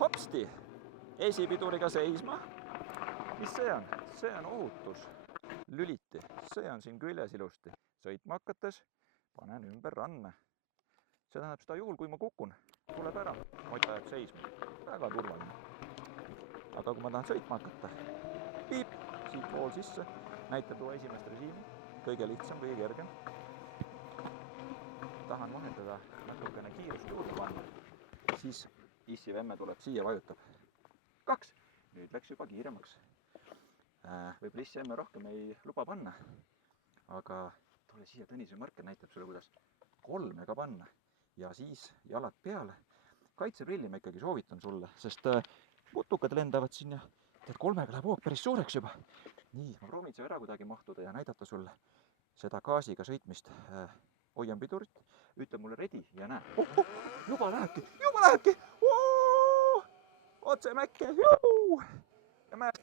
hopsti, esipiduriga seisma. Mis see on? See on ohutus. Lüliti, see on siin küljes ilusti. Sõitma hakates panen ümber randme. See tähendab seda juhul, kui ma kukun, tuleb ära. Mott ajab seisma. Väga turvaline. Aga kui ma tahan sõitma hakata, piip, siit pool sisse, näitab tuua esimest režiimi. Kõige lihtsam, kõige kergem. Tahan vahendada natukene kiirust juurde panna. Siis issi vemme tuleb siia, vajutab 2. Nüüd läks juba kiiremaks. Võib-olla issi emme rohkem ei luba panna. Aga tule siia, Tõnise Marker näitab sulle, kuidas 3 ka panna. Ja siis jalad peale. Kaitseprilli ma ikkagi soovitan sulle, sest putukad lendavad siin ja tead, 3 läheb hoog päris suureks juba. Nii, ma proovin see ära kuidagi mahtuda ja näidata sulle seda gaasiga sõitmist. Hoian pidurit, ütle mulle ready ja näe. Juba lähebki! Otse mäkke! Ja mäest